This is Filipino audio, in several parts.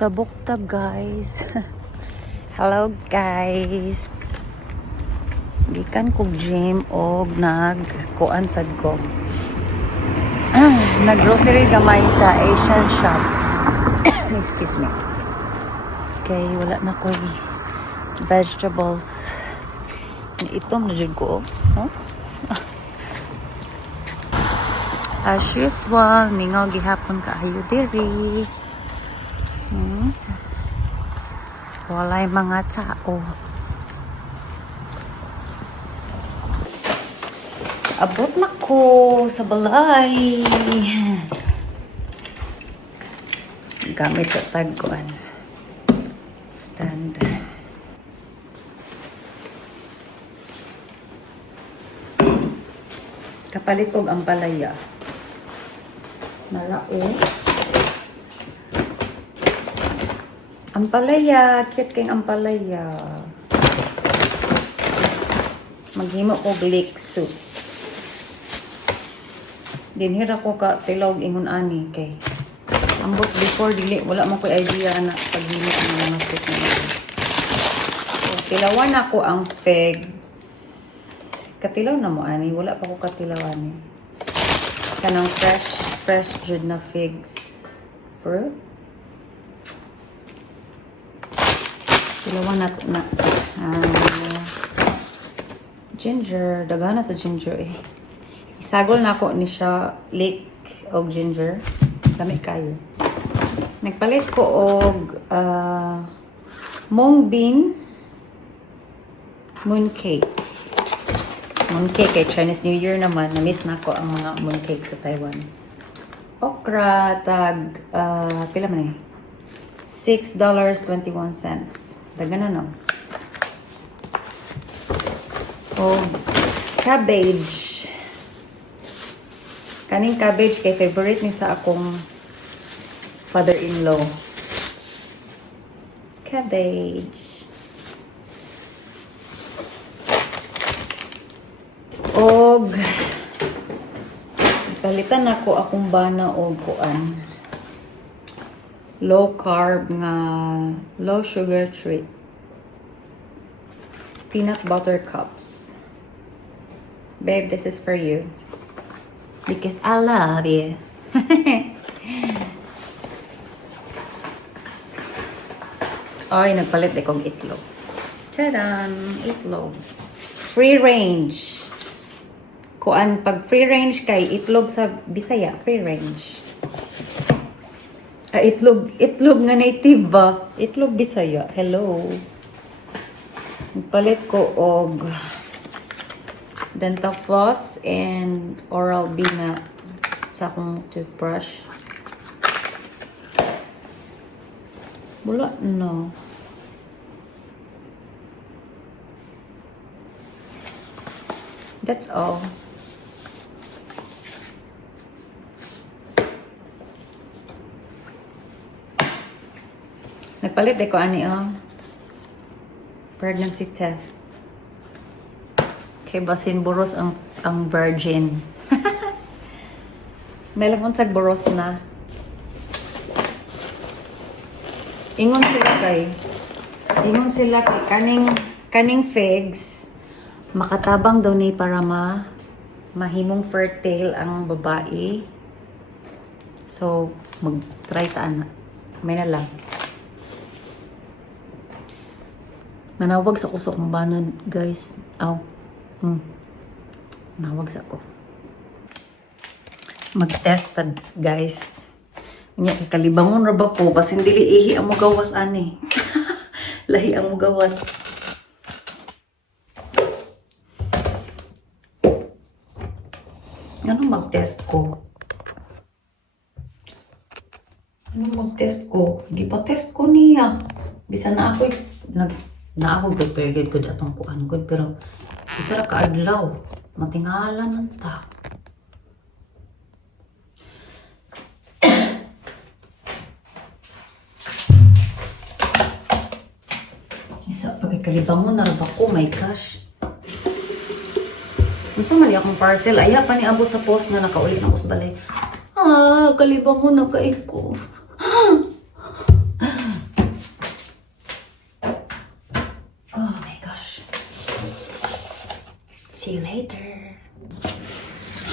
Bukta-bukta guys. Hello guys. Gikan kog gym og nagkuan sad ko. Nag-grocery gamay sa Asian shop. Excuse me. Okay, wala na ko'y vegetables. Itom na jud ko. Oh. As usual, mingaw gihapon kaayo diri. Walay mga tao. Abot na ko sa balay. Gamit sa tagkuan. Stand. Kapalit og ang palaya. Nalao. Ampalaya, cute kayong ampalaya. Maghimo ko leek soup. Dinhira ko ka tilog ingon ani kay. Ambot before dili wala mo ko'y idea na paghimo ang mga soup na ito. So, tilawan ako ang figs. Katilaw na mo ani, wala pa ko katilawan ni. Kanang fresh jud na figs. Fruit. Tilawan nato na ginger, dagana sa ginger eh. Isagol na ako ni siya leek og ginger. Dami kayo. Nagpalit ko og mung bean mooncake. Mooncake kay Chinese New Year naman. Na-miss na ko ang mga mooncake sa Taiwan. Okra tag pila man eh? $6.21. Dagan na no. O cabbage. Kaning cabbage kay favorite ni sa akong father-in-law. Cabbage. Og palitan ako akong bana og kuan. Low carb nga low sugar treat. Peanut butter cups. Babe, this is for you. Because I love you. Ay, nagpalit akong itlog. Tadaan! Itlog. Free range. Kuan, pag free range kay itlog sa Bisaya, free range. Itlog nga native ba? Itlog Bisaya. Hello. Nagpalit ko og dental floss and Oral-B na sa akong toothbrush. Wala no. That's all. Nagpalit ko ani pregnancy test. Kay basin boros ang virgin. May lamon sag boros na. Ingon sila kay kaning figs makatabang daw ni para mahimong fertile ang babae. So mag-try ta ana. May na lang. Nanawag sa kuso kong banan, guys. Nanawag sa ko. Mag-testad, guys. Nya kalibangon ra ba ko basin dili ihi ang mugawas ani. Lahi ang mugawas. Ano mag-test ko? Gipa-test ko niya. Bisa na ako naabog period ko datong kuan ko pero isa ra ka adlaw matingala man ta. Isa pagkalibangon na ra ba ko, my gosh. Unsa man akong parcel aya pa ni abot sa post na nakauli na ko sa balay. Kalibangon na kay ko. See you later.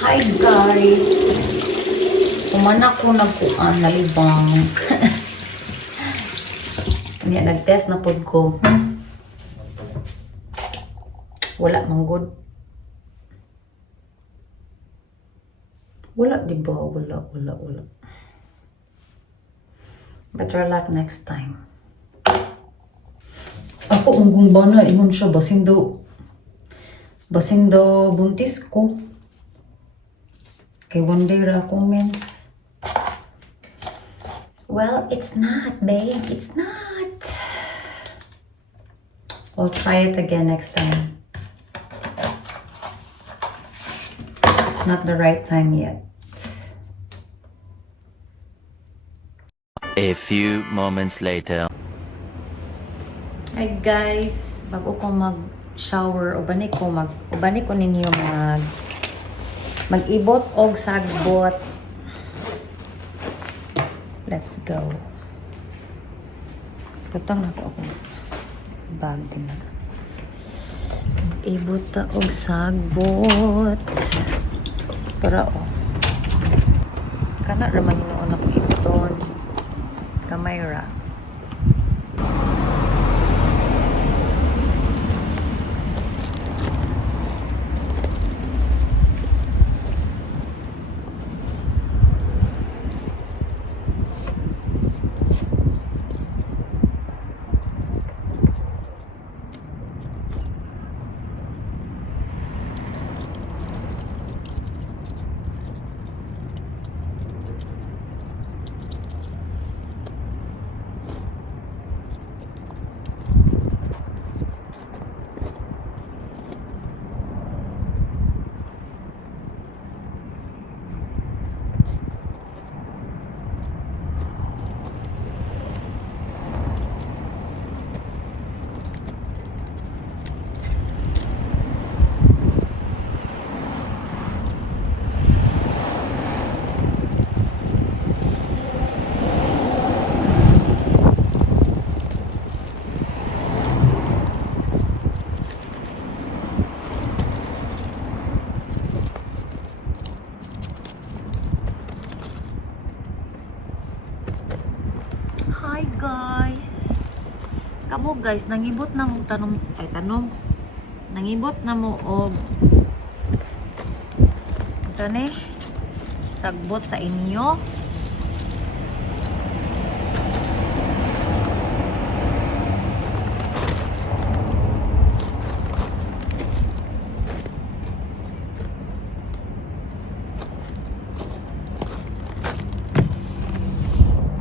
Hi guys! Kumana ko nagkuan, nalibang. Niya, nag-test na pod ko. Wala mang good. Wala, diba? Wala. Better luck next time. Ako, unggong ba na, ingon siya, basing daw buntis ko. Kay one day ra comments. Well, it's not, babe. It's not. I'll try it again next time. It's not the right time yet. A few moments later. Hi guys, bago ko mag-shower, ubani ko ninyo mag-ibot og sagbot. Let's go. Putang na ko ako. Bag din na. Mag-ibot ta og sagbot. Para kana ra man hinoon ako ibuton. Kamay ra. Hi guys. Kamo guys, nangibot na mo Nangibot na mo og jane sagbot sa inyo.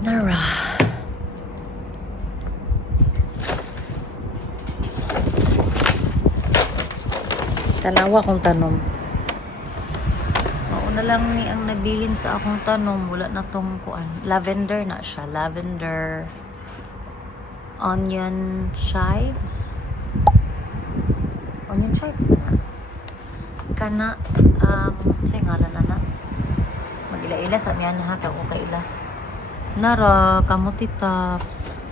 Nara. Tanawa kong tanom. Mauna lang ni ang nabilin sa akong tanom. Wala na tong kuan. Lavender na siya. Lavender. Onion chives. Onion chives ba na? Kana. Siya ngalan na. Magila-ila sa miyan ha. Kung kaila. Nara. Kamuti tops.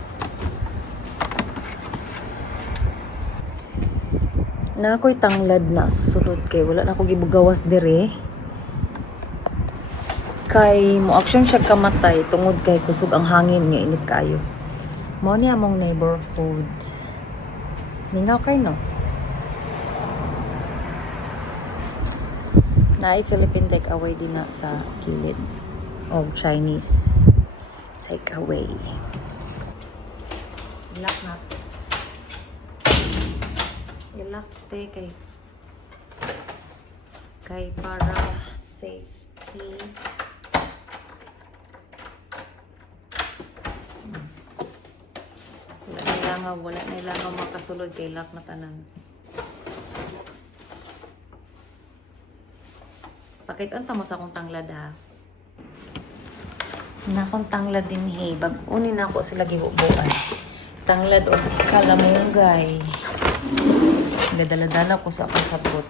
Na ako'y tanglad na sa sulod kay wala na ako gibugawas dire. Kay mo action siya kamatay tungod kay kusog ang hangin nga init kayo. Mao ni among neighborhood. Mingaw kay no. Naay Philippine takeaway din na sa kilid og Chinese takeaway. Lock na. Ilakte kay para safety. Wala nila nga makasulod kay lock na tanan. Pakit unta mo sa akong tanglad ha. Na akong tanglad din he. Bag-unin ako sila gibubuan. Tanglad o kalamunggay. Gadala-dala ko sa akong sagbot.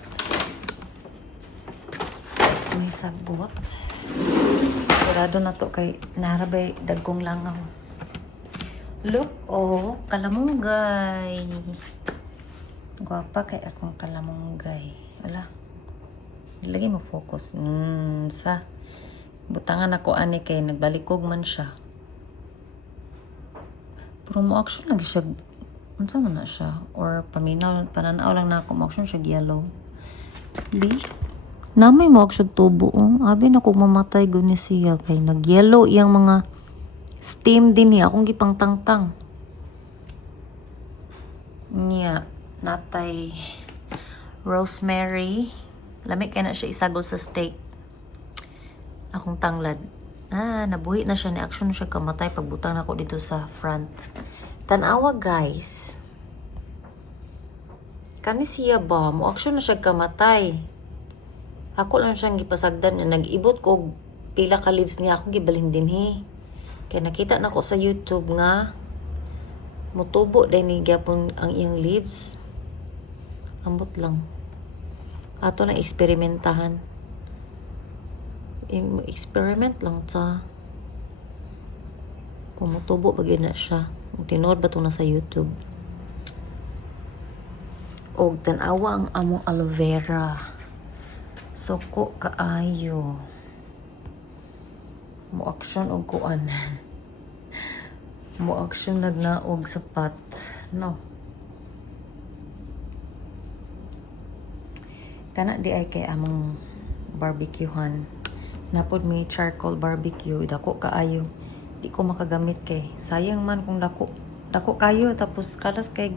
It's may sagbot. Sigurado na to kay narabay dagkong langaw. Look, oh, kalamunggay. Gwapa kay akong kalamunggay. Wala. Lagi mo focus. Sa butangan ako ani kay nagbalikog man siya. Pero mo action lagi siya. Unsa man na siya? Or paminaw, pananaw lang na ako mo action siya yellow. Di? Namay mo action tubo. Abi na kung mamatay guni siya kay nag-yellow iyang mga steam din niya. Akong gipang tangtang. Niya. Natay rosemary. Lamig kaya na siya isagol sa steak. Akong tanglad. Nabuhi na siya ni action siya kamatay pagbutang ako dito sa front. Tanawa guys. Kani siya ba? Mo action na siya kamatay. Ako lang siyang gipasagdan na nag-ibot ko pila ka leaves niya akong gibalhin din he. Kaya nakita na ko sa YouTube nga mutubo din ni gyapon ang iyang leaves. Ambot lang. Ato na eksperimentahan. Experiment lang sa kumutubo bagay na siya. Tinood ba ito na sa YouTube? O tanawa ang among aloe vera. Soko kaayo. Mo action og kuan. Mo action nagnaog sapat. No. Kana di ay kay among barbecuehan. Napod may charcoal barbecue. Dako kaayo. Di ko makagamit kay. Sayang man kung dako kayo. Tapos kalas kay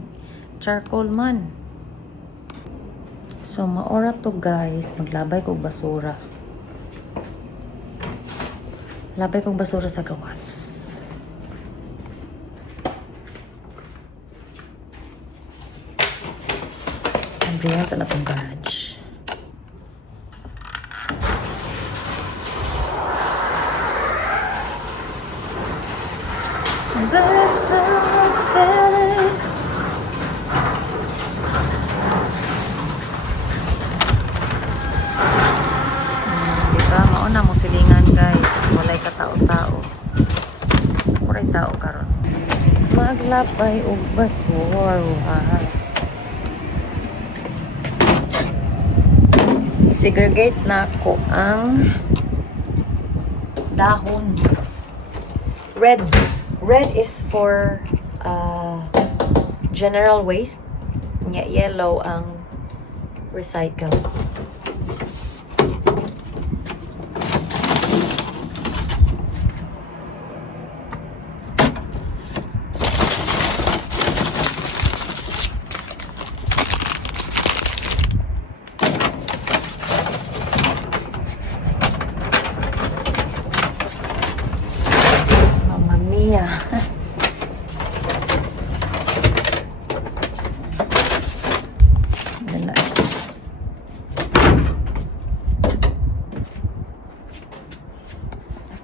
charcoal man. So maora to guys. Maglabay kog basura. Labay kog basura sa gawas. Andriyan sa natong garage. That's a feeling. Diba? Mauna mo silingan guys. Walay katao-tao. Walay tao karon. Maglapay og basura. Segregate na ko ang dahon. Red is for general waste. Yellow ang recycle.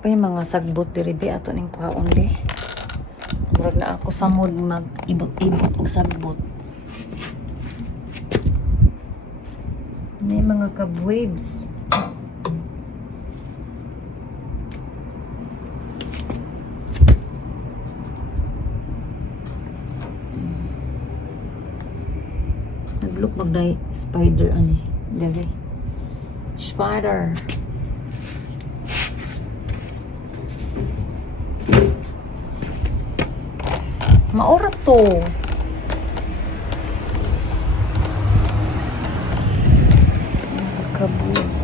Pa yung mga sagbot diribi ato ning kuhaon li. Murag na ako sa mood mag-ibot-ibot og sagbot. May mga cobwebs. Naglook magday spider ani. Dere. Spider. Maura to. Kabus.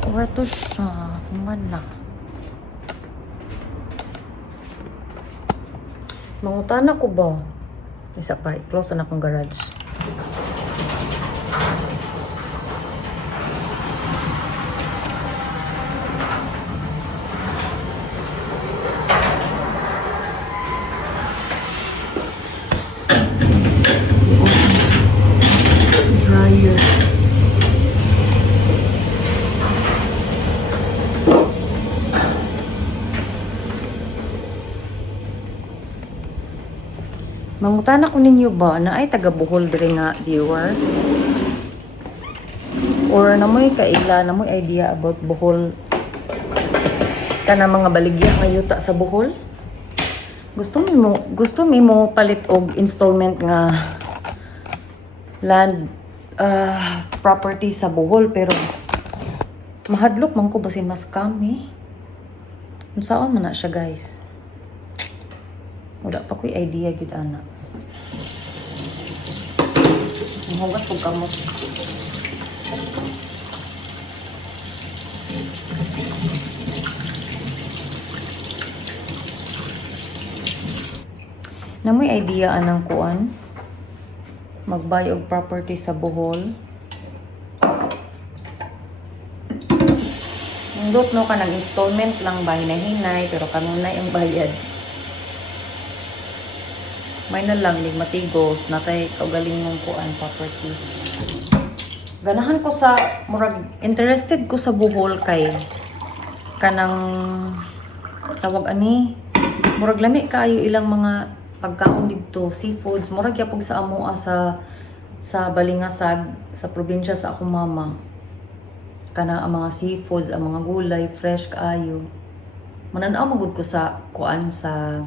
Maura to siya. Kumana. Mangutana ko ba? Isa pa. I-close na akong garage. Dryer. Mangutan ako ninyo ba na ay taga Bohol diri nga viewer? Or namoy kaila, namoy idea about Bohol? Kana mga baligya nga yuta sa Bohol? Gusto mo palit og installment nga land property sa Bohol, pero mahadlok man ko basin mas kami. Kung saan man na siya, guys. Wala pa ko'y idea gid ana. Ang hugas kong kamot. Na may idea anang kuan magbuy og property sa Bohol. Nindot no ka ng installment lang ba hinay pero kanunay ang bayad. May na lang lig matigos natay kaugaling mong kuan property. Ganahan ko sa murag interested ko sa Bohol kay kanang tawag ani murag lami kaayo ilang mga pagkaon dito, seafoods, murag yapog sa amoa sa Balingasag, sa probinsya sa akong mama. Kana ang mga seafoods, ang mga gulay, fresh kaayo. Mananaw magud ko sa kuan sa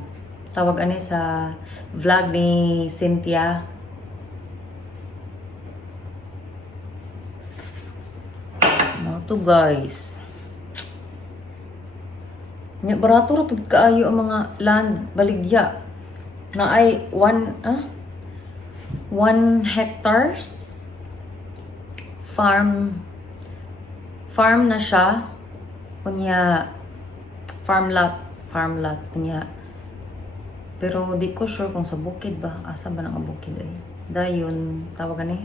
tawag ani sa vlog ni Cynthia. Mga to guys. Nya barato ra pud kaayo ang mga land baligya na ay 1 hectares farm na siya kunya farm lot kunya, pero di ko sure kung sa bukid ba asa ba nang bukid ay dayon tawagan ni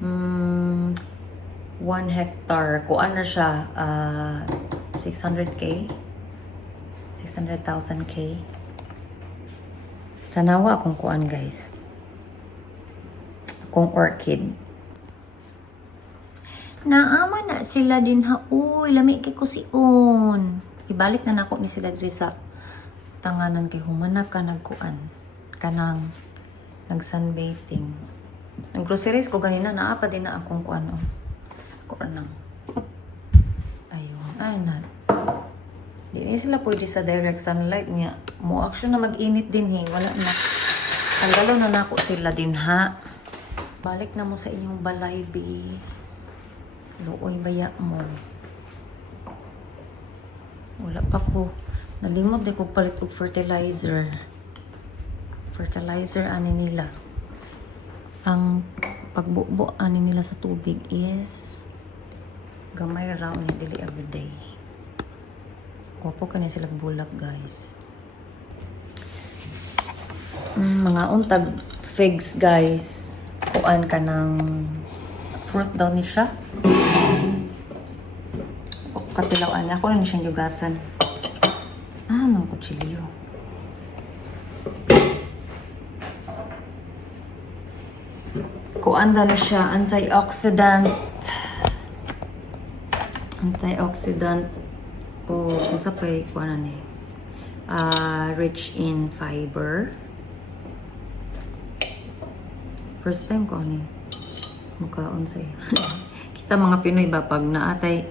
1 hectare kuan na siya 600,000 tanawa akong kuan guys akong orchid naama na sila din ha uy lami kay ko siun ibalik na nako ni sila diri sa tanganan kay humanap ka nagkuan kanang nag sunbathing ang groceries ko ganina naa pa din na akong kuan kuan nang ayun ay na di na sila pwede sa direct sunlight niya. Mo action na mag-init din wala na. Tanggalon na nako sila din ha. Balik na mo sa inyong balay, be. Looy baya mo. Wala pa ko. Nalimot di ko palit og fertilizer. Fertilizer ani nila. Ang pagbubo ani nila sa tubig is gamay raw ni dili everyday. Wapo ka na silang bulak, guys. Mga untag figs, guys. Kuan ka ng fruit daw ni siya. O katilawan. Ako na ni siyang yugasan. Mga kutsilyo. Kuan daw na siya. Antioxidant. O kung sa pay kuan na ni rich in fiber. First time ko ni mukhaon say kita mga Pinoy ba pag naatay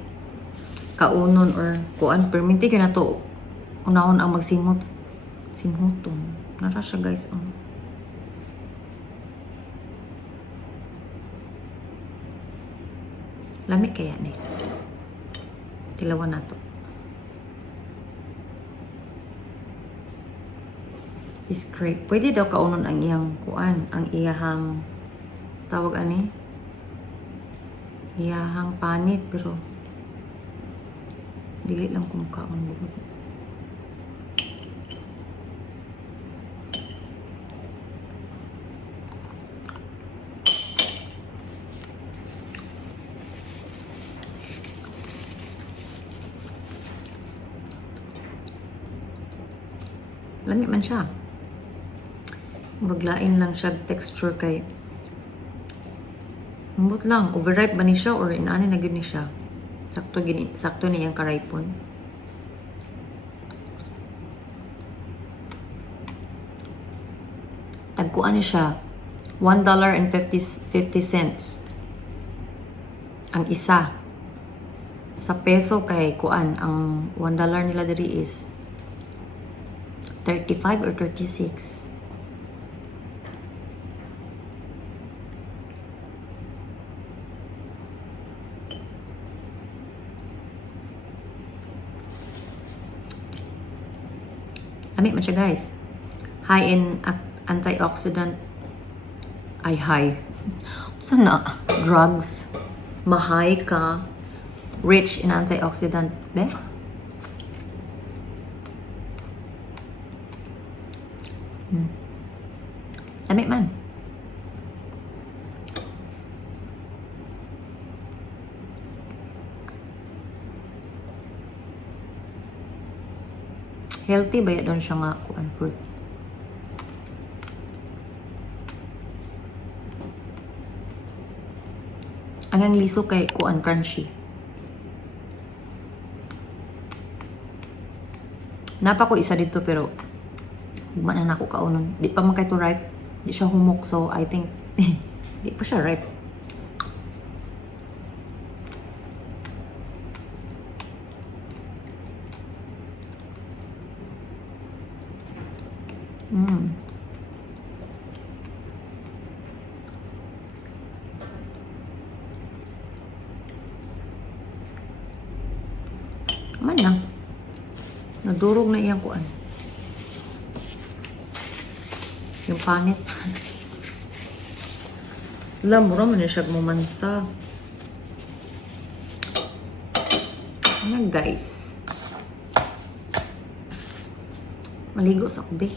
kaunon or kuan perminti ka na to unahon ang simhuton nara siya guys lamig kaya ni tilawan na to. Scrape. Pwede daw kaunon ang iyang kuan, ang iyahang tawag ani? Iyahang panit pero dili lang kung kaon bugod. Lamig man siya. Maglain lang siya texture kay ambot lang overripe ba ni siya or inaani na gyud ni siya sakto ni yang karaypon tagkuan ni siya $1.50 ang isa sa peso kay kuan ang $1 nila diri is 35 or 36. Lami man siya, guys. High in antioxidant. Ay, high. Saan na? Drugs. Mahay ka. Rich in antioxidant. De? Lami man. Healthy ba yan doon siya nga kuan fruit? Ang liso kay kuan crunchy. Napa ko isa dito pero hugman na ako kaunon. Di pa man kay to ripe. Di siya humok so I think di pa siya ripe. Man lang. Nadurog na iyang kuan. Yung panit. Alam, mura man na siya gumamansa. Ayan guys. Maligo sa kube.